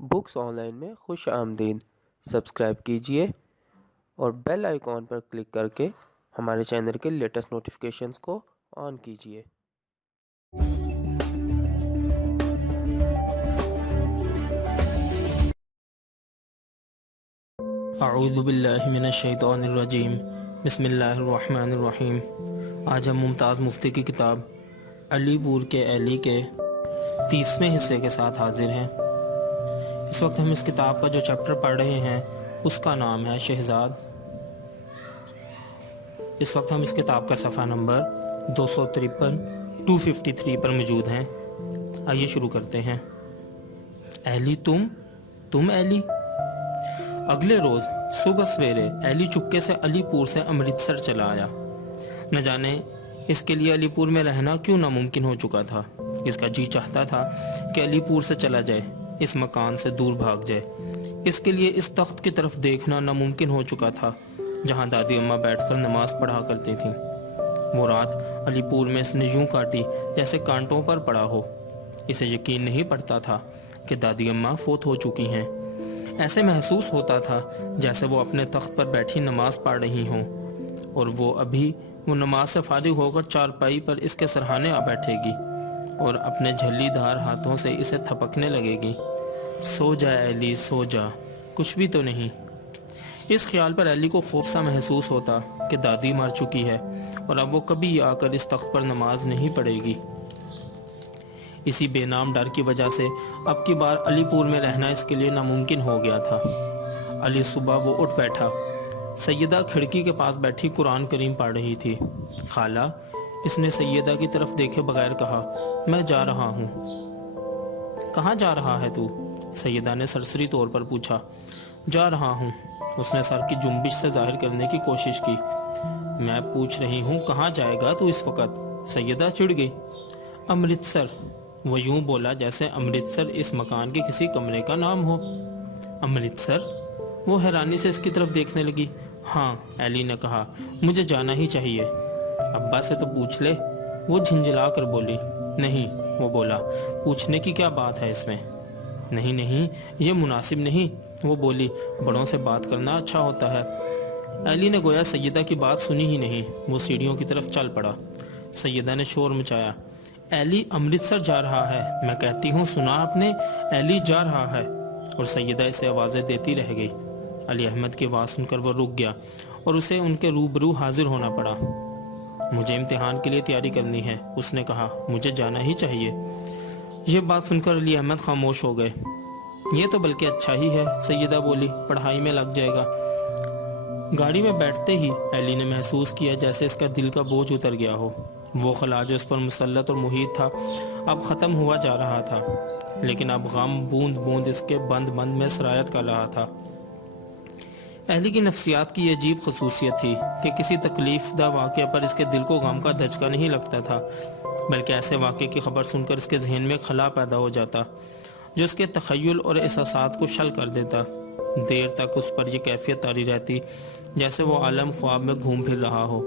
Books online में खुश आमदीद। सब्सक्राइब कीजिए और बेल आइकॉन पर क्लिक करके हमारे चैनल के लेटेस्ट नोटिफिकेशंस को ऑन कीजिए। अऊज़ु बिल्लाहि मिनश शैतानिर रजीम। बिस्मिल्लाहिर रहमानिर रहीम। आज हम मुमताज़ मुफ्ती की किताब अलीपुर के अली के 30वें हिस्से के साथ हाजिर हैं। इस वक्त हम इस किताब का जो चैप्टर पढ़ रहे हैं उसका नाम है शहजाद। इस वक्त हम इस किताब का सफ़ा नंबर 253 पर मौजूद हैं। आइए शुरू करते हैं। अली तुम अली। अगले रोज़ सुबह सवेरे अली चुपके से अलीपुर से अमृतसर चला आया। न जाने इसके लिए अलीपुर में रहना क्यों नामुमकिन हो चुका था। इसका जी चाहता था कि अलीपुर से चला जाए, इस मकान से दूर भाग जाए। इसके लिए इस तख्त की तरफ देखना नामुमकिन हो चुका था जहां दादी अम्मा बैठकर नमाज पढ़ा करती थीं। वो रात अलीपुर में इसने यूं काटी जैसे कांटों पर पड़ा हो। इसे यकीन नहीं पड़ता था कि दादी अम्मा फोत हो चुकी हैं। ऐसे महसूस होता था जैसे वो अपने तख्त पर बैठी नमाज पढ़ रही हों और वो नमाज से फारिग होकर चारपाई पर इसके सरहाने आ बैठेगी और अपने झल्लीदार हाथों से इसे थपकने लगेगी। सो जा अली, सो जा, कुछ भी तो नहीं। इस ख्याल पर अली को खौफ सा महसूस होता कि दादी मर चुकी है और अब वो कभी आकर इस तख्त पर नमाज नहीं पढ़ेगी। इसी बेनाम डर की वजह से अब की बार अलीपुर में रहना इसके लिए नामुमकिन हो गया था। अली सुबह वो उठ बैठा। सैयदा खिड़की के पास बैठी कुरान करीम पढ़ रही थी। खाला, इसने सैयदा की तरफ देखे बगैर कहा, मैं जा रहा हूँ। कहाँ जा रहा है तू? सैयदा ने सरसरी तौर पर पूछा। जा रहा हूँ। उसने सर की जुम्बिश से जाहिर करने की कोशिश की। मैं पूछ रही हूँ कहाँ जाएगा तू इस वक्त? सैयदा चिढ़ गई। अमृतसर। वो यूं बोला जैसे अमृतसर इस मकान के किसी कमरे का नाम हो। अमृतसर? वो हैरानी से इसकी तरफ देखने लगी। हाँ, अली ने कहा, मुझे जाना ही चाहिए। अब्बा से तो पूछ ले। वो झिंझला कर बोली। नहीं, वो बोला, पूछने की क्या बात है इसमें? नहीं नहीं, ये मुनासिब नहीं। वो बोली, बड़ों से बात करना अच्छा होता है। अली ने गोया सैयदा की बात सुनी ही नहीं। वो सीढ़ियों की तरफ चल पड़ा। सैयदा ने शोर मचाया। अली अमृतसर जा रहा है, मैं कहती हूँ, सुना आपने? अली जा रहा है। और सैयदा इसे आवाज़ें देती रह गई। अली अहमद की आवाज़ सुनकर वो रुक गया और उसे उनके रूबरू हाजिर होना पड़ा। मुझे इम्तिहान के लिए तैयारी करनी है, उसने कहा, मुझे जाना ही चाहिए। यह बात सुनकर अली अहमद खामोश हो गए। ये तो बल्कि अच्छा ही है, सैयदा बोली, पढ़ाई में लग जाएगा। गाड़ी में बैठते ही अली ने महसूस किया जैसे इसका दिल का बोझ उतर गया हो। वो खला जो इस पर मुसल्लत और मुहीत था अब ख़त्म हुआ जा रहा था, लेकिन अब गम बूंद बूंद इसके बंद बंद में सरायत कर रहा था। अहली की नफ्सियात की ये अजीब खसूसियत थी कि किसी तकलीफदा वाक़े पर इसके दिल को गम का धचका नहीं लगता था, बल्कि ऐसे वाक़े की खबर सुनकर इसके जहन में खला पैदा हो जाता जो इसके तख़य्युल और एहसासात को शल कर देता। देर तक उस पर यह कैफियत तारी रहती जैसे वो आलम ख्वाब में घूम फिर रहा हो।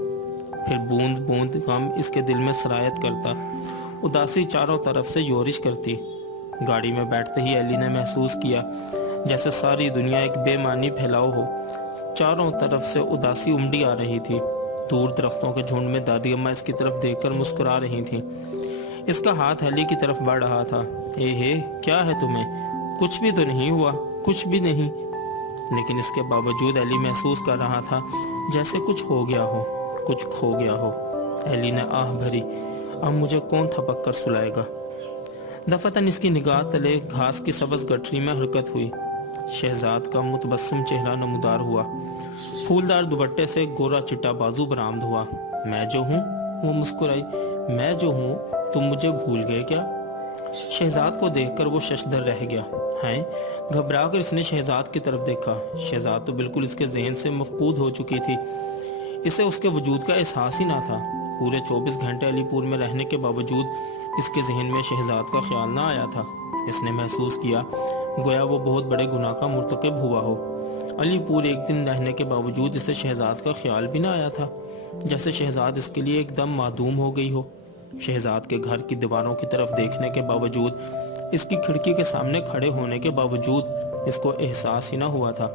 फिर बूंद बूंद गम इसके दिल में सरायत करता, उदासी चारों तरफ से योरिश करती। गाड़ी में बैठते ही अली ने महसूस किया जैसे सारी दुनिया एक बेमानी फैलाव हो। चारों तरफ से उदासी उमड़ी आ रही थी। दूर दरख्तों के झुंड में दादी अम्मा इसकी तरफ देखकर मुस्कुरा रही थीं। इसका हाथ अली की तरफ बढ़ रहा था। हे, क्या है तुम्हें? कुछ भी तो नहीं हुआ, कुछ भी नहीं। लेकिन इसके बावजूद अली महसूस कर रहा था जैसे कुछ हो गया हो, कुछ खो गया हो। अली ने आह भरी, अब मुझे कौन थपक कर सुलाएगा? दफतन इसकी निगाह तले घास की सब्ज़ गठरी में हरकत हुई। शहजाद का मुतबस्सम चेहरा नमूदार हुआ। फूलदार दुपट्टे से गोरा चिट्टा बाजू बरामद हुआ। मैं जो हूँ, वो मुस्कुराई। मैं जो हूँ, तुम मुझे भूल गए क्या? शहजाद को देखकर वो शशदर रह गया। हैं? घबरा कर इसने शहजाद की तरफ देखा। शहजाद तो बिल्कुल इसके जहन से मफकूद हो चुकी थी। इसे उसके वजूद का एहसास ही ना था। पूरे 24 घंटे अलीपुर में रहने के बावजूद इसके जहन में शहजाद का ख्याल ना आया था। इसने महसूस किया गोया वो बहुत बड़े गुनाह का मुर्तकब हुआ हो। अलीपुर एक दिन रहने के बावजूद इसे शहजाद का ख्याल भी ना आया था, जैसे शहजाद इसके लिए एकदम मादूम हो गई हो। शहजाद के घर की दीवारों की तरफ देखने के बावजूद اس کی کھڑکی کے سامنے کھڑے ہونے کے باوجود اس کو احساس ہی نہ ہوا تھا۔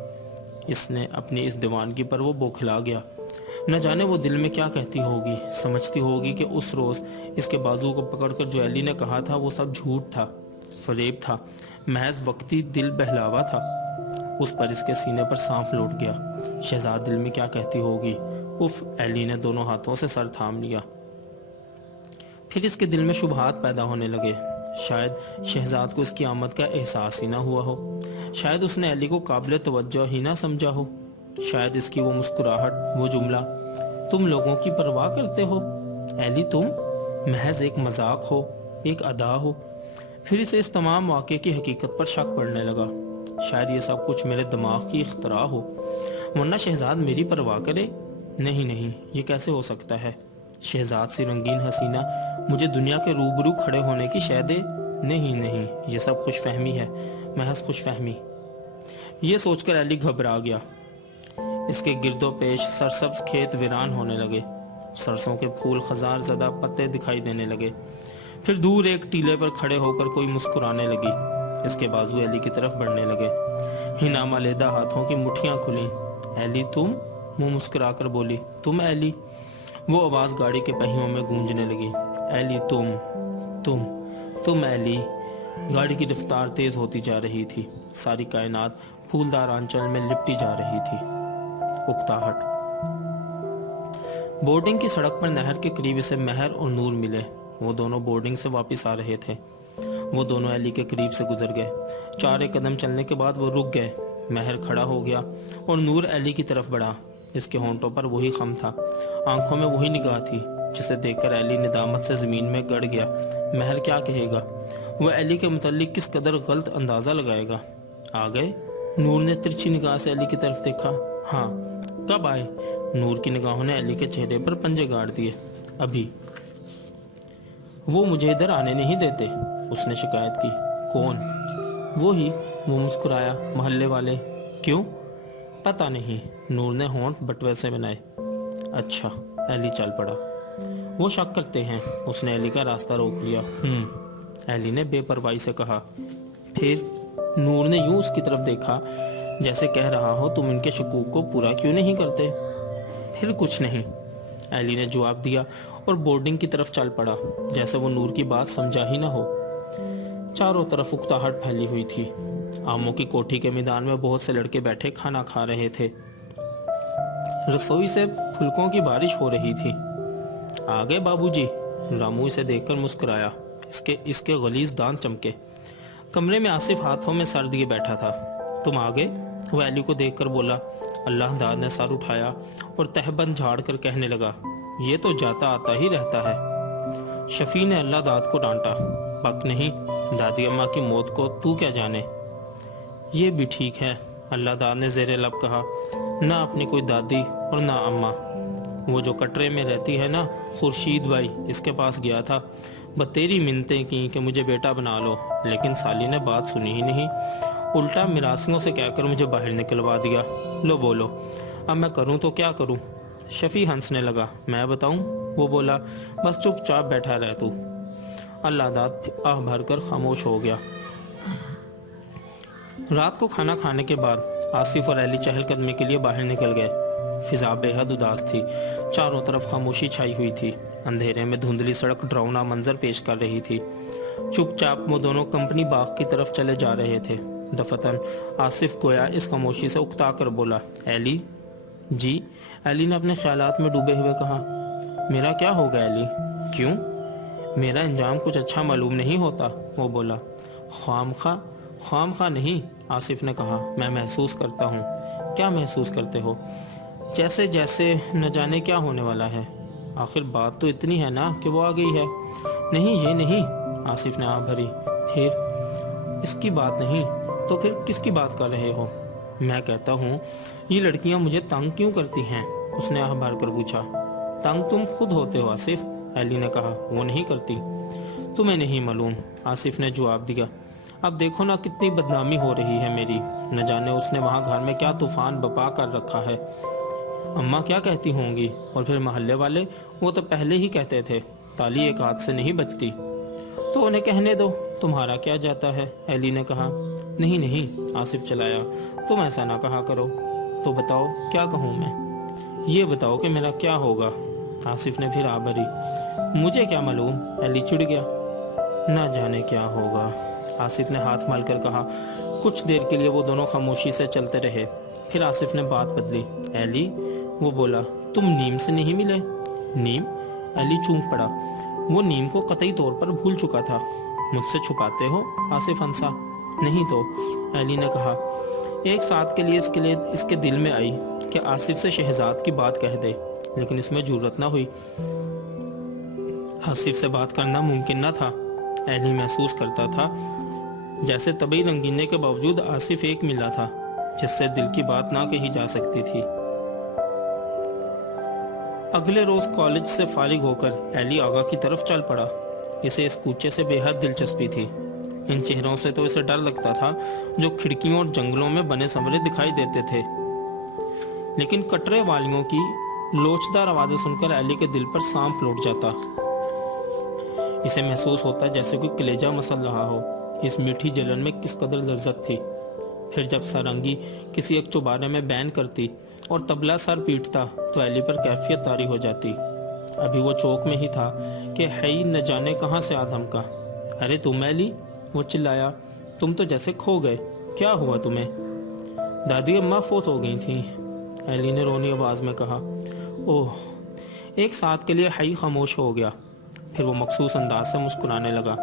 اس نے اپنی اس دیوانگی پر وہ بوکھلا گیا۔ نہ جانے وہ دل میں کیا کہتی ہوگی، سمجھتی ہوگی کہ اس روز اس کے بازو کو پکڑ کر جو ایلی نے کہا تھا وہ سب جھوٹ تھا، فریب تھا، محض وقتی دل بہلاوا تھا۔ اس پر اس کے سینے پر سانپ لوٹ گیا۔ شہزاد دل میں کیا کہتی ہوگی، اف، ایلی نے دونوں ہاتھوں سے سر تھام لیا۔ پھر اس کے دل میں شبہات پیدا ہونے لگے۔ شاید شہزاد کو اس کی آمد کا احساس ہی نہ ہوا ہو، شاید اس نے ایلی کو قابل توجہ ہی نہ سمجھا ہو، شاید اس کی وہ مسکراہٹ، وہ جملہ، تم لوگوں کی پرواہ کرتے ہو ایلی، تم، محض ایک مذاق ہو، ایک ادا ہو۔ پھر اسے اس تمام واقعے کی حقیقت پر شک پڑنے لگا۔ شاید یہ سب کچھ میرے دماغ کی اختراع ہو، ورنہ شہزاد میری پرواہ کرے؟ نہیں، یہ کیسے ہو سکتا ہے؟ شہزاد سی رنگین حسینہ مجھے دنیا کے روبرو کھڑے ہونے کی شے دے؟ نہیں، یہ سب خوش فہمی ہے، محض خوش فہمی۔ یہ سوچ کر ایلی گھبرا گیا۔ اس کے گرد و پیش سرسبز کھیت ویران ہونے لگے، سرسوں کے پھول خزار زدہ پتے دکھائی دینے لگے۔ پھر دور ایک ٹیلے پر کھڑے ہو کر کوئی مسکرانے لگی۔ اس کے بازو ایلی کی طرف بڑھنے لگے، ہنا مالیدہ ہاتھوں کی مٹھیاں کھلیں۔ ایلی تم؟ وہ مسکرا کر بولی، تم ایلی؟ وہ آواز گاڑی کے پہیوں میں گونجنے لگی، ایلی تم ایلی۔ گاڑی کی رفتار تیز ہوتی جا رہی تھی، ساری کائنات پھولدار آنچل میں لپٹی جا رہی تھی۔ اکتاہٹ۔ بورڈنگ کی سڑک پر نہر کے قریب اسے مہر اور نور ملے۔ وہ دونوں بورڈنگ سے واپس آ رہے تھے۔ وہ دونوں ایلی کے قریب سے گزر گئے۔ 4 قدم چلنے کے بعد وہ رک گئے۔ مہر کھڑا ہو گیا اور نور ایلی کی طرف بڑھا۔ اس کے ہونٹوں پر وہی خم تھا، آنکھوں میں وہی نگاہ تھی، جسے دیکھ کر ایلی ندامت سے زمین میں گڑ گیا۔ مہر کیا کہے گا؟ وہ ایلی کے متعلق کس قدر غلط اندازہ لگائے گا؟ آ گئے؟ نور نے ترچھی نگاہ سے ایلی کی طرف دیکھا۔ ہاں۔ کب آئے؟ نور کی نگاہوں نے ایلی کے چہرے پر پنجے گاڑ دیے۔ ابھی۔ وہ مجھے ادھر آنے نہیں دیتے، اس نے شکایت کی۔ کون؟ وہی، وہ مسکرایا، محلے والے۔ کیوں؟ پتہ نہیں، نور نے ہونٹ بٹوے سے بنائے۔ اچھا، ایلی چل پڑا۔ وہ شک کرتے ہیں، اس نے ایلی کا راستہ روک لیا۔ ایلی نے بے پرواہی سے کہا۔ پھر؟ نور نے یوں اس کی طرف دیکھا جیسے کہہ رہا ہو تم ان کے شکوک کو پورا کیوں نہیں کرتے؟ پھر کچھ نہیں، ایلی نے جواب دیا اور بورڈنگ کی طرف چل پڑا، جیسے وہ نور کی بات سمجھا ہی نہ ہو۔ چاروں طرف اکتاہٹ پھیلی ہوئی تھی۔ آموں کی کوٹھی کے میدان میں بہت سے لڑکے بیٹھے کھانا کھا رہے تھے۔ رسوئی سے پھلکوں کی بارش ہو رہی تھی۔ آ گئے بابو جی؟ رامو اسے دیکھ کر مسکرایا، اس کے غلیظ دانت چمکے۔ کمرے میں آصف ہاتھوں میں سر دیے بیٹھا تھا۔ تم آ گئے؟ وہ ایلی کو دیکھ کر بولا۔ اللہ داد نے سر اٹھایا اور تہبند جھاڑ کر کہنے لگا، یہ تو جاتا آتا ہی رہتا ہے۔ شفیع نے اللہ داد کو ڈانٹا۔ بک نہیں، دادی اماں کی موت کو تو کیا جانے؟ یہ بھی ٹھیک ہے، اللہ داد نے زیر لب کہا، نہ اپنی کوئی دادی اور نہ اماں۔ وہ جو کٹرے میں رہتی ہے نا، خورشید بھائی، اس کے پاس گیا تھا، بتیری منتیں کی کہ مجھے بیٹا بنا لو، لیکن سالی نے بات سنی ہی نہیں، الٹا مراسیوں سے کہہ کر مجھے باہر نکلوا دیا۔ لو بولو، اب میں کروں تو کیا کروں؟ شفیع ہنسنے لگا۔ میں بتاؤں؟ وہ بولا، بس چپ چاپ بیٹھا رہ تو۔ اللہ داد آہ بھر کر خاموش ہو گیا۔ رات کو کھانا کھانے کے بعد آصف اور ایلی چہل قدمی کے لیے باہر نکل گئے۔ فضا بے حد اداس تھی، چاروں طرف خاموشی چھائی ہوئی تھی، اندھیرے میں دھندلی سڑک ڈراؤنا منظر پیش کر رہی تھی۔ چپ چاپ وہ دونوں کمپنی باغ کی طرف چلے جا رہے تھے۔ دفتن آصف گویا اس خاموشی سے اکتا کر بولا، ایلی؟ جی؟ ایلی نے اپنے خیالات میں ڈوبے ہوئے کہا۔ میرا کیا ہوگا ایلی؟ کیوں؟ میرا انجام کچھ اچھا معلوم نہیں ہوتا، وہ بولا۔ خواہ نہیں، آصف نے کہا، میں محسوس کرتا ہوں۔ کیا محسوس کرتے ہو؟ جیسے نہ جانے کیا ہونے والا ہے۔ آخر بات تو اتنی ہے نا کہ وہ آ گئی ہے۔ نہیں، یہ نہیں، آصف نے آہ بھری۔ پھر؟ اس کی بات نہیں تو پھر کس کی بات کر رہے ہو؟ میں کہتا ہوں، یہ لڑکیاں مجھے تنگ کیوں کرتی ہیں؟ اس نے آہ بھر کر پوچھا۔ تنگ تم خود ہوتے ہو آصف، ایلی نے کہا، وہ نہیں کرتی۔ تمہیں نہیں معلوم، آصف نے جواب دیا۔ اب دیکھو نا کتنی بدنامی ہو رہی ہے میری، نہ جانے اس نے وہاں گھر میں کیا طوفان بپا کر رکھا ہے۔ اماں کیا کہتی ہوں گی، اور پھر محلے والے، وہ تو پہلے ہی کہتے تھے، تالی ایک ہاتھ سے نہیں بچتی۔ तो उन्हें कहने दो, तुम्हारा क्या जाता है, एली ने कहा। नहीं नहीं, आसिफ चलाया, तुम ऐसा ना कहा करो। तो बताओ क्या कहूँ मैं? ये बताओ कि मेरा क्या होगा? आसिफ ने फिर आ भरी। मुझे क्या मालूम, एली चिढ़ गया। ना जाने क्या होगा, आसिफ ने हाथ मार कर कहा। कुछ देर के लिए वो दोनों खामोशी से चलते रहे। फिर आसिफ ने बात बदली। एली, वो बोला, तुम नीम से नहीं मिले? नीम? एली चूक पड़ा। वो नीम को कतई तौर पर भूल चुका था। मुझसे छुपाते हो? आसिफ हंसा। नहीं तो, एली ने कहा। एक साथ के लिए इसके दिल में आई कि आसिफ से शहजाद की बात कह दे, लेकिन इसमें जुर्रत ना हुई। आसिफ से बात करना मुमकिन न था। एली महसूस करता था जैसे तबई रंगीने के बावजूद आसिफ एक मिला था जिससे दिल की बात ना कही जा सकती थी। अगले रोज कॉलेज से फारिग होकर एली आगा की तरफ चल पड़ा। इसे इस कूचे से बेहद दिलचस्पी थी। इन चेहरों से तो इसे डर लगता था जो खिड़कियों और जंगलों में बने संवरे दिखाई देते थे, लेकिन कटरे वालियों की लोचदार आवाजें सुनकर एली के दिल पर सांप लौट जाता। इसे महसूस होता जैसे कोई कलेजा मसल रहा हो। इस मीठी जलन में किस कदर लज्जत थी। फिर जब सारंगी किसी एक चौबारे में बैन करती और तबला सर पीटता तो एली पर कैफियत तारी हो जाती। अभी वो चौक में ही था कि हई न जाने कहाँ से आदम का। अरे तुम एली, वो चिल्लाया, तुम तो जैसे खो गए। क्या हुआ तुम्हें? दादी अम्मा फोत हो गई थी, एली ने रोनी आवाज में कहा। ओह। एक साथ के लिए हई खामोश हो गया। फिर वो मखसूस अंदाज से मुस्कुराने लगा।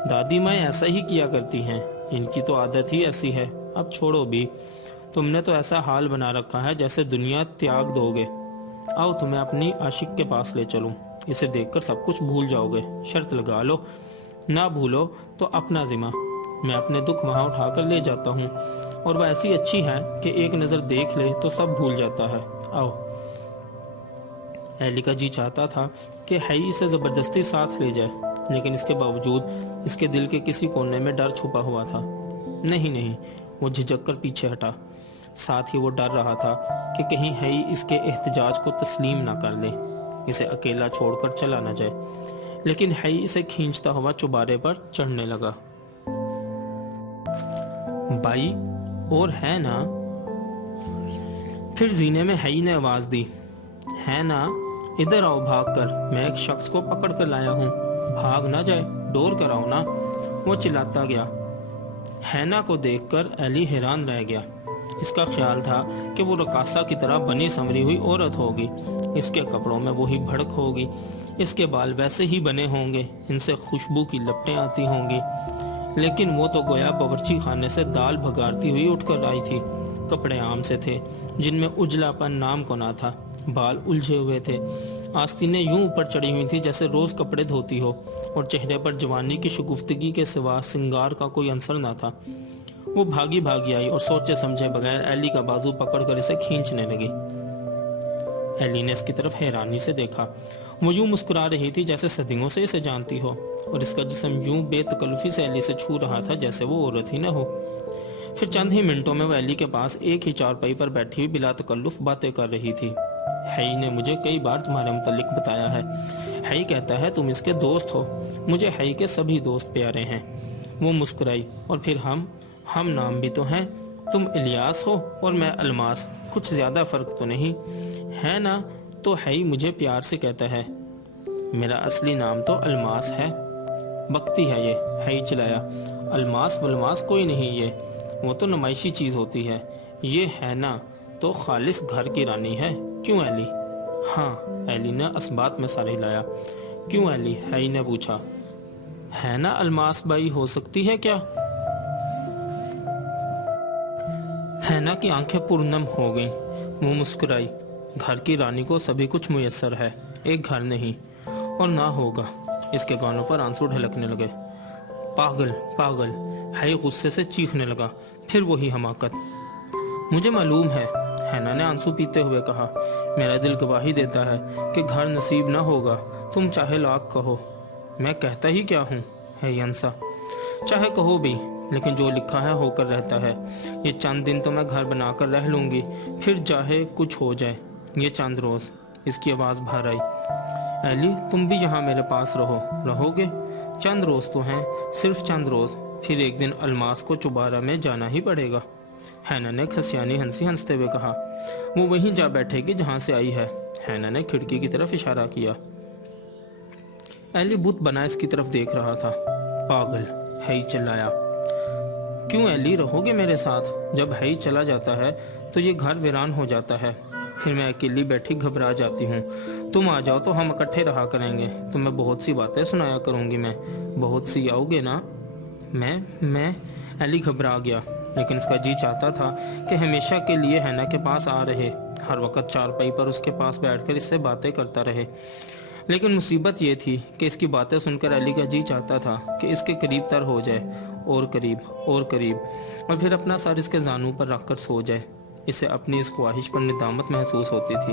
दादी माँ ऐसा ही किया करती हैं, इनकी तो आदत ही ऐसी है। अब छोड़ो भी, तुमने तो ऐसा हाल बना रखा है जैसे दुनिया त्याग दोगे। आओ तुम्हें अपनी आशिक के पास ले चलूं, इसे देखकर सब कुछ भूल जाओगे। शर्त लगा लो, ना भूलो तो अपना जिम्मा। मैं अपने दुख वहाँ उठा कर ले जाता हूँ, और वह ऐसी अच्छी है कि एक नज़र देख ले तो सब भूल जाता है। आओ। एली का जी चाहता था कि हई इसे ज़बरदस्ती साथ ले जाए, लेकिन इसके बावजूद इसके दिल के किसी कोने में डर छुपा हुआ था। नहीं नहीं, वो झिझक कर पीछे हटा। साथ ही वो डर रहा था कि कहीं हई इसके एहतजाज को तस्लीम ना कर ले, इसे अकेला छोड़कर चला ना जाए। लेकिन हई इसे खींचता हुआ चुबारे पर चढ़ने लगा। बाई, और है ना? फिर जीने में हई ने आवाज दी। है ना? इधर आओ भाग कर, मैं एक शख्स को पकड़ कर लाया हूँ। भाग ना जाए, डोर कर आओ ना, वो चिल्लाता गया। हैना को देखकर एली हैरान रह गया। इसका ख्याल था कि वो रकासा की तरह बनी संवरी हुई औरत होगी। इसके कपड़ों में वही भड़क होगी, इसके बाल वैसे ही बने होंगे, इनसे खुशबू की लपटें आती होंगी। लेकिन वो तो गोया बावर्ची खाने से दाल भगारती हुई उठकर आई थी। कपड़े आम से थे जिनमें उजलापन नाम को ना था। बाल उलझे हुए थे, आस्तीनें यूं ऊपर चढ़ी हुई थी जैसे रोज कपड़े धोती हो, और चेहरे पर जवानी की शुगुफ्तगी के सिवा सिंगार का कोई अंसर ना था। वो भागी भागी आई और सोचे समझे बगैर एली का बाजू पकड़कर इसे खींचने लगी। एली ने इसकी तरफ हैरानी से देखा। वो यूं मुस्कुरा रही थी जैसे सदियों से इसे जानती हो, और इसका जिस्म यूं बेतकल्लुफी से एली से छू रहा था जैसे वो औरत ही न हो। फिर चंद ही मिनटों में वो एली के पास एक ही चारपाई पर बैठी हुई बिला तकल्लुफ बातें कर रही थी। हई ने मुझे कई बार तुम्हारे मुतल्लिक बताया है। हई कहता है तुम इसके दोस्त हो। मुझे हई के सभी दोस्त प्यारे हैं। वो मुस्कुराई। और फिर हम नाम भी तो हैं। तुम इलियास हो और मैं अलमास, कुछ ज्यादा फर्क तो नहीं है ना? तो हई मुझे प्यार से कहता है। मेरा असली नाम तो अलमास है। बकती है ये, हई चिल्लाया। अलमास वलमास कोई नहीं, ये वो तो नुमाइशी चीज होती है। ये है ना तो खालिस घर की रानी है। क्यों एली? हाँ, एली ने असबात में सारे हिलाया। क्यों एली? हई ने पूछा। है ना अलमास बाई हो सकती है क्या? हैना की आंखें पुरनम हो गईं। वो मुस्कुराई। घर की रानी को सभी कुछ मुयस्सर है, एक घर नहीं, और ना होगा। इसके गानों पर आंसू ढलकने लगे। पागल पागल, हई गुस्से से चीखने लगा। फिर वही हमाकत। मुझे मालूम है, हैना ने आंसू पीते हुए कहा। मेरा दिल गवाही देता है कि घर नसीब ना होगा, तुम चाहे लाख कहो। मैं कहता ही क्या हूँ, है यंसा। चाहे कहो भी, लेकिन जो लिखा है होकर रहता है। ये चंद दिन तो मैं घर बनाकर रह लूँगी, फिर चाहे कुछ हो जाए। ये चंद रोज़। इसकी आवाज़ बाहर आई। एली, तुम भी यहाँ मेरे पास रहोगे? चंद रोज तो हैं, सिर्फ चंद रोज, फिर एक दिन अलमास को चुबारा में जाना ही पड़ेगा। हैना ने खसियानी हंसी हंसते हुए कहा। वो वहीं जा बैठेगी जहाँ से आई है। हैना ने खिड़की की तरफ इशारा किया। एली बुत बना इसकी तरफ देख रहा था। पागल, हैई चिल्लाया। क्यों एली, रहोगे मेरे साथ? जब हैई चला जाता है तो ये घर वीरान हो जाता है, फिर मैं अकेली बैठी घबरा जाती हूँ। तुम आ जाओ तो हम इकट्ठे रहा करेंगे, तुम्हें बहुत सी बातें सुनाया करूँगी मैं। बहुत सी, आओगे ना? मैं एली घबरा गया, लेकिन इसका जी चाहता था कि हमेशा के लिए हैना के पास आ रहे, हर वक्त चारपाई पर उसके पास बैठकर इससे बातें करता रहे। लेकिन मुसीबत ये थी कि इसकी बातें सुनकर एली का जी चाहता था कि इसके करीब तर हो जाए, और करीब और करीब, और फिर अपना सर इसके जानू पर रखकर सो जाए। इसे अपनी इस ख्वाहिश पर निदामत महसूस होती थी,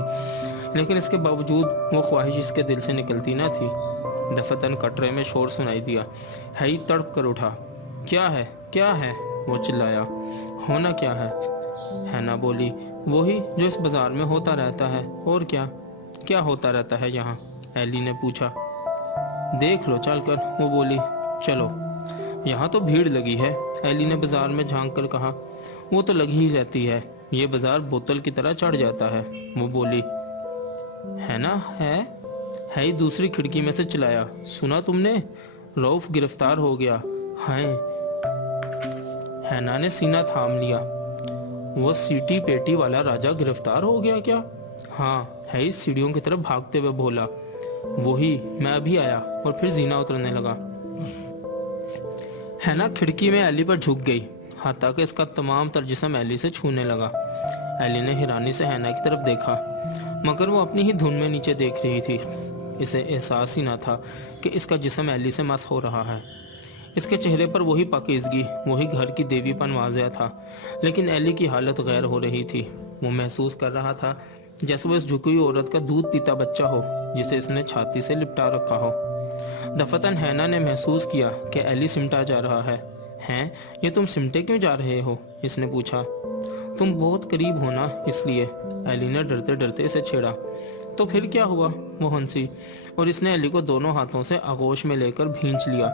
लेकिन इसके बावजूद वो ख्वाहिश इसके दिल से निकलती ना थी। दफतन कटरे में शोर सुनाई दिया। हैई तड़प कर उठा। क्या है, क्या है? वो चिल्लाया। होना क्या है? हैना बोली। वही जो इस बाजार में होता रहता है। और क्या होता रहता है यहाँ? एली ने पूछा। देख लो चलकर, वो बोली। चलो, यहाँ तो भीड़ लगी है, एली ने बाजार में झांक कर कहा। वो तो लगी ही रहती है, ये बाजार बोतल की तरह चढ़ जाता है, वो बोली। है ना? है ही दूसरी खिड़की में से चिल्लाया। सुना तुमने? रऊफ गिरफ्तार हो गया। हाय, हैना ने सीना थाम लिया। वो सीटी पेटी वाला राजा गिरफ्तार हो गया क्या? हाँ, है इस सीढ़ियों की तरफ भागते हुए बोला। वही, मैं अभी आया, और फिर जीना उतरने लगा। हैना खिड़की में एली पर झुक गई, हत्ता कि इसका तमाम तर जिस्म एली से छूने लगा। एली ने हैरानी से हैना की तरफ देखा, मगर वो अपनी ही धुन में नीचे देख रही थी। इसे एहसास ही ना था कि इसका जिस्म एली से मस हो रहा है। इसके चेहरे पर वही पाकीज़गी, वही घर की देवीपन वाज़िह था, लेकिन एली की हालत गैर हो रही थी। वो महसूस कर रहा था जैसे वो इस झुकी हुई औरत का दूध पीता बच्चा हो, जिसे इसने छाती से लिपटा रखा हो। दफतन हैना ने महसूस किया कि एली सिमटा जा रहा है। हैं, ये तुम सिमटे क्यों जा रहे हो? इसने पूछा। तुम बहुत करीब हो ना, इसलिए। एली ने डरते डरते इसे छेड़ा। तो फिर क्या हुआ? वो हंसी, और इसने एली को दोनों हाथों से आगोश में लेकर भींच लिया।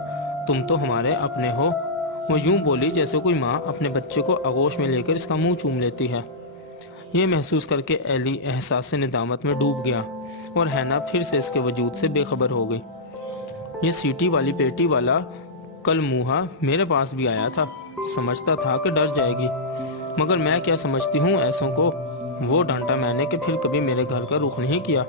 तुम तो हमारे अपने हो, वो यूं बोली जैसे कोई माँ अपने बच्चे को आगोश में लेकर इसका मुंह चूम लेती है। ये महसूस करके एली एहसास से निदामत में डूब गया, और हैना फिर से इसके वजूद से बेखबर हो गई। ये सीटी वाली पेटी वाला कल मुहा मेरे पास भी आया था, समझता था कि डर जाएगी, मगर मैं क्या समझती हूँ ऐसों को। वो डांटा मैंने कि फिर कभी मेरे घर का रुख नहीं किया।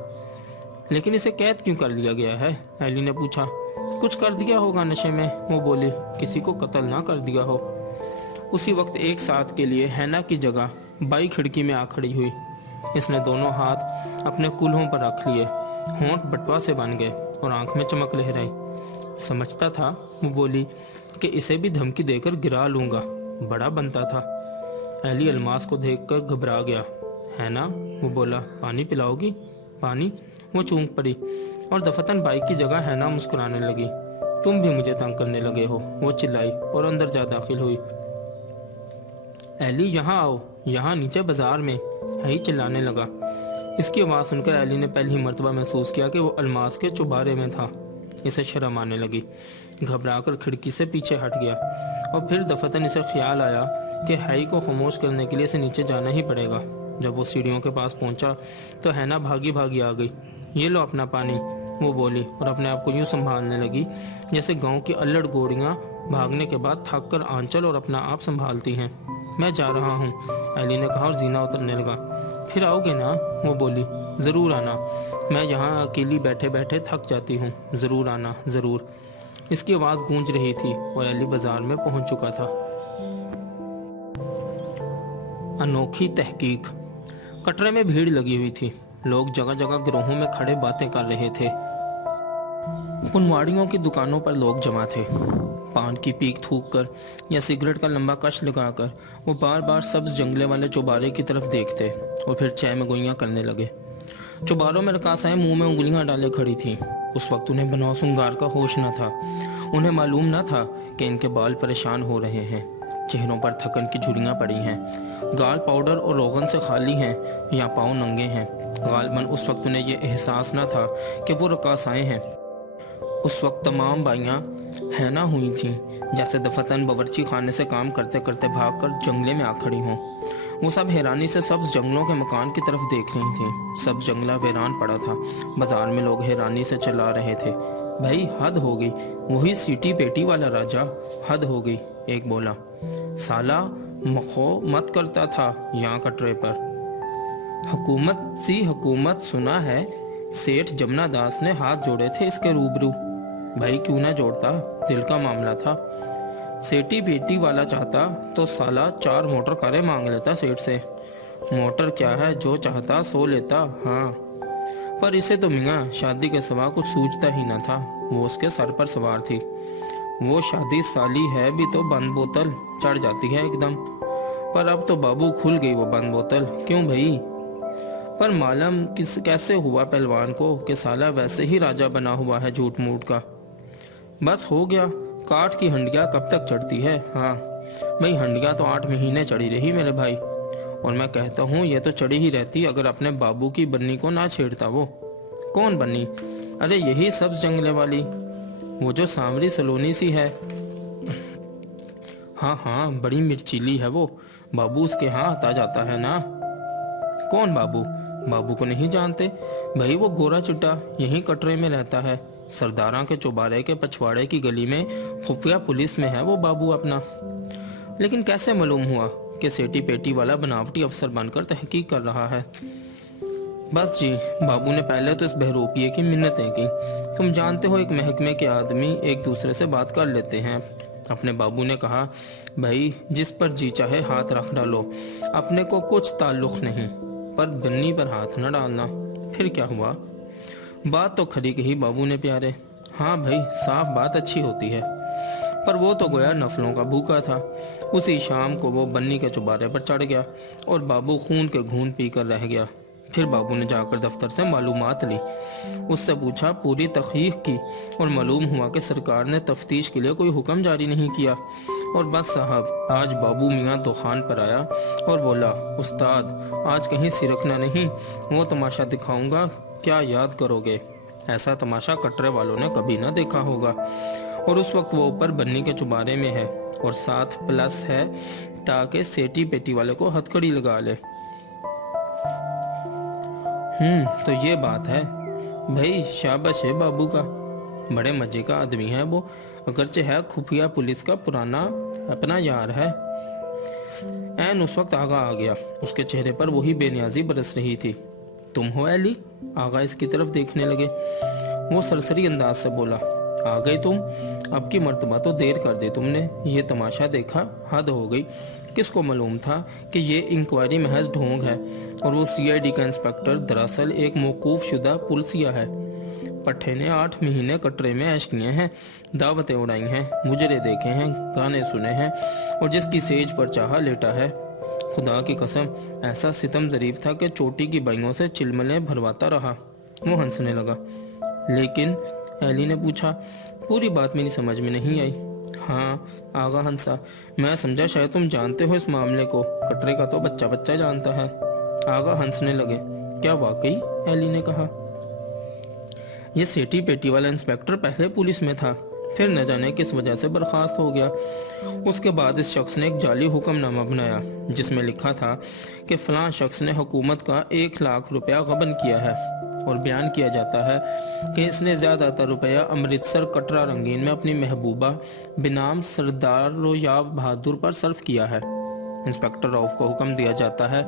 लेकिन इसे कैद क्यों कर लिया गया है? एली ने पूछा। कुछ कर दिया होगा नशे में, वो बोली। किसी को कत्ल ना कर दिया हो। उसी वक्त एक साथ के लिए हैना की जगह बाई खिड़की में आ खड़ी हुई। इसने दोनों हाथ अपने कुल्हों पर रख लिए, होंठ बटवा से बन गए और आंख में चमक लहराई। समझता था, वो बोली, कि इसे भी धमकी देकर गिरा लूंगा, बड़ा बनता था। एली अलमास को देखकर घबरा गया। हैना, वो बोला, पानी पिलाओगी? पानी? वो चूक पड़ी, और दफतन बाइक की जगह हैना मुस्कुराने लगी। तुम भी मुझे तंग करने लगे हो, वो चिल्लाई और अंदर जा दाखिल हुई। एली, यहाँ आओ, यहाँ नीचे बाजार में, है चिल्लाने लगा। इसकी आवाज़ सुनकर एली ने पहली मर्तबा महसूस किया कि वो अलमास के चुबारे में था। इसे शर्म आने लगी, घबराकर खिड़की से पीछे हट गया, और फिर दफतन इसे ख्याल आया कि हाई को खामोश करने के लिए इसे नीचे जाना ही पड़ेगा। जब वो सीढ़ियों के पास पहुंचा तो हैना भागी भागी आ गई। ये लो अपना पानी, वो बोली, और अपने आप को यूं संभालने लगी जैसे गांव की अल्लड़ गोड़ियाँ भागने के बाद थक कर आंचल और अपना आप संभालती हैं। मैं जा रहा हूँ, एली ने कहा और जीना उतरने लगा। फिर आओगे ना? वो बोली। ज़रूर आना, मैं यहाँ अकेली बैठे बैठे थक जाती हूँ, ज़रूर आना, ज़रूर। इसकी आवाज़ गूंज रही थी और एली बाजार में पहुँच चुका था। अनोखी तहकीक। कटरे में भीड़ लगी हुई थी। लोग जगह जगह गिरोहों में खड़े बातें कर रहे थे। पुनवाड़ियों की दुकानों पर लोग जमा थे। पान की पीक थूक कर या सिगरेट का लंबा कश लगाकर वो बार बार सब्ज जंगले वाले चौबारे की तरफ देखते और फिर चाय में गोइयाँ करने लगे। चौबारों में रकासाएं मुंह में उंगलियां डाले खड़ी थीं। उस वक्त उन्हें बनौसुंगार का होश न था। उन्हें मालूम न था कि इनके बाल परेशान हो रहे हैं। चेहरों पर थकन की झुर्रियाँ पड़ी हैं, गाल पाउडर और रोगन से खाली हैं या पाँव नंगे हैं। गालिबन उस वक्त उन्हें यह एहसास न था कि वो रकासाएँ हैं। उस वक्त तमाम बाइयाँ हैना हुई थीं, जैसे दफतन बावर्ची खाने से काम करते करते भागकर जंगले में आ खड़ी हों। वो सब हैरानी से सब्ज जंगलों के मकान की तरफ देख रही थीं। सब जंगला वीरान पड़ा था। बाजार में लोग हैरानी से चला रहे थे। भाई हद हो गई, वही सीटी पेटी वाला राजा, हद हो गई, एक बोला। साला मखो मत करता था यहाँ कटरे पर। हुकूमत सी हुकूमत, सुना है सेठ जमुना दास ने हाथ जोड़े थे इसके रूबरू। भाई क्यों ना जोड़ता, दिल का मामला था। सेठी बेटी वाला चाहता तो साला 4 मोटर कारें मांग लेता सेठ से। मोटर क्या है, जो चाहता सो लेता। हाँ, पर इसे तो मियाँ शादी के सिवा कुछ सूझता ही न था। वो उसके सर पर सवार थी। वो शादी साली है भी तो बंद बोतल चढ़ जाती है एकदम। पर अब तो बाबू खुल गई वो बंद बोतल। क्यों भाई? पर मालूम कैसे हुआ पहलवान को कि साला वैसे ही राजा बना हुआ है झूठ मूठ का। बस हो गया, काठ की हंडिया कब तक चढ़ती है। हाँ भाई, हंडिया तो 8 महीने चढ़ी रही मेरे भाई, और मैं कहता हूँ ये तो चढ़ी ही रहती अगर अपने बाबू की बन्नी को ना छेड़ता। वो कौन बन्नी? अरे यही सब जंगले वाली, वो जो सांवरी सलोनी सी है। हाँ हाँ, बड़ी मिर्चीली है वो। बाबू उसके यहाँ आता जाता है ना। कौन बाबू? बाबू को नहीं जानते भाई, वो गोरा चिट्टा यहीं कटरे में रहता है। सरदारा के चौबारे के पछवाड़े की गली में खुफिया पुलिस में है वो बाबू अपना। लेकिन कैसे मालूम हुआ कि सेठी पेटी वाला बनावटी अफसर बनकर तहकीक कर रहा है? बस जी, बाबू ने पहले तो इस बहरूपिये की मिन्नतें की। तुम जानते हो एक महकमे के आदमी एक दूसरे से बात कर लेते हैं। अपने बाबू ने कहा, भाई जिस पर जी चाहे हाथ रख डालो, अपने को कुछ ताल्लुक नहीं, पर बन्नी पर हाथ न डालना। फिर क्या हुआ? बात तो खरी कही बाबू ने प्यारे। हाँ भाई, साफ बात अच्छी होती है। पर वो तो गोया नफलों का भूखा था। उसी शाम को वो बन्नी के चौबारे पर चढ़ गया और बाबू खून के घूंट पी कर रह गया। फिर बाबू ने जाकर दफ्तर से मालूमात ली, उससे पूछा, पूरी तहकीक की, और मालूम हुआ कि सरकार ने तफ्तीश के लिए कोई हुक्म जारी नहीं किया। और बस साहब, आज बाबू मियाँ दुकान पर आया और बोला, उस्ताद आज कहीं सिरकना नहीं, वो तमाशा दिखाऊंगा, क्या याद करोगे? ऐसा तमाशा कटरे वालों ने कभी ना देखा होगा। और उस वक्त वो ऊपर बन्नी के चुबारे में है और 7 प्लस है, ताकि सेठी पेटी वाले को हथकड़ी लगा ले। तो ये बात है भाई। शाबाश है बाबू का, बड़े मजे का आदमी है वो। अगरचे है खुफिया पुलिस का पुराना अपना यार है। ऐन उस वक्त आगा आ गया। उसके चेहरे पर वही बेनियाजी बरस रही थी। तुम हो एली? आगा इसकी तरफ देखने लगे। वो सरसरी अंदाज से बोला, आ गए तुम? अब की मर्तबा तो देर कर दी तुमने। ये तमाशा देखा, हद हो गई। किसको मालूम था कि ये इंक्वायरी महज ढोंग है और वो सीआईडी का इंस्पेक्टर दरअसल एक मौकूफ शुदा पुलिसिया है। पट्टे ने 8 महीने कटरे में ऐश किए हैं, दावतें उड़ाई हैं, मुजरे देखे हैं, गाने सुने हैं, और जिसकी सेज पर चाहा लेटा है। खुदा की कसम, ऐसा सितम ज़रीफ था कि चोटी की बाइयों से चिलमलें भरवाता रहा। वो हंसने लगा। लेकिन एली ने पूछा, पूरी बात मेरी समझ में नहीं आई। हाँ, आगा हंसा। मैं समझा शायद तुम जानते हो इस मामले को। कटरे का तो बच्चा बच्चा जानता है। आगा हंसने लगे। क्या वाकई? एली ने कहा। ये सेठी पेटी वाला इंस्पेक्टर पहले पुलिस में था, फिर न जाने किस वजह से बर्खास्त हो गया। उसके बाद इस शख्स ने एक जाली हुक्मनामा बनाया जिसमें लिखा था कि फलां शख्स ने हुकूमत का 1 लाख रुपया गबन किया है, और बयान किया जाता है कि इसने ज़्यादातर रुपया अमृतसर कटरा रंगीन में अपनी महबूबा बिनाम सरदार रोयाब बहादुर पर सर्फ किया है। इंस्पेक्टर रऊफ को हुक्म दिया जाता है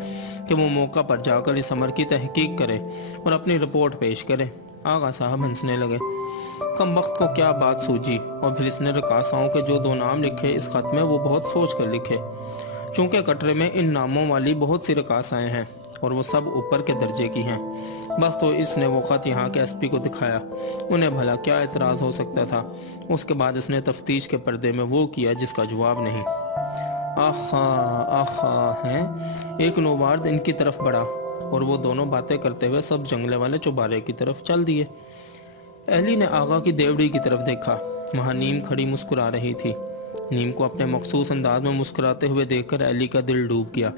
कि वो मौका पर जाकर इस अमर की तहकीक करे और अपनी रिपोर्ट पेश करे। आगा साहब हंसने लगे। कम वक्त को क्या बात सूझी, और फिर इसने रकासाओं के जो 2 नाम लिखे इस खत में, वो बहुत सोच कर लिखे। चूँकि कटरे में इन नामों वाली बहुत सी रकासाएँ हैं और वो सब ऊपर के दर्जे की हैं। बस तो इसने वो ख़त यहाँ के एसपी को दिखाया। उन्हें भला क्या एतराज़ हो सकता था। उसके बाद इसने तफ्तीश के पर्दे में वो किया जिसका जवाब नहीं। आखा हैं। एक नौवार्द इनकी तरफ बढ़ा और वो दोनों बातें करते हुए सब जंगले वाले चौबारे की तरफ चल दिए। एली ने आगा की देवड़ी की तरफ देखा। वहाँ नीम खड़ी मुस्कुरा रही थी। नीम को अपने मखसूस अंदाज में मुस्कुराते हुए देखकर एली का दिल डूब गया।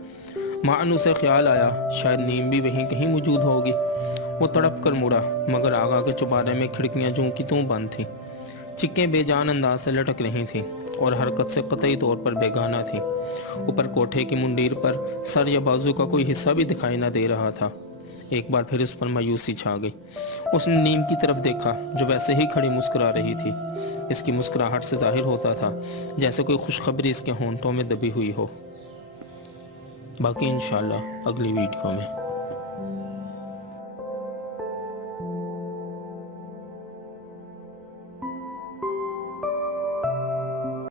मानो उसे ख्याल आया शायद नीम भी वहीं कहीं मौजूद होगी। वो तड़प कर मुड़ा, मगर आगा के चुबारे में खिड़कियां जूं की त्यों बंद थीं। चिक्कें बेजान अंदाज से लटक रही थीं और हरकत से कतई तौर पर बेगाना थी। ऊपर कोठे की मुंडीर पर सर या बाजू का कोई हिस्सा भी दिखाई न दे रहा था। एक बार फिर उस पर मायूसी छा गई। उसने नीम की तरफ देखा जो वैसे ही खड़ी मुस्कुरा रही थी। इसकी मुस्कुराहट से जाहिर होता था जैसे कोई खुशखबरी इसके होंठों में दबी हुई हो। बाकी इंशाल्लाह अगली वीडियो में।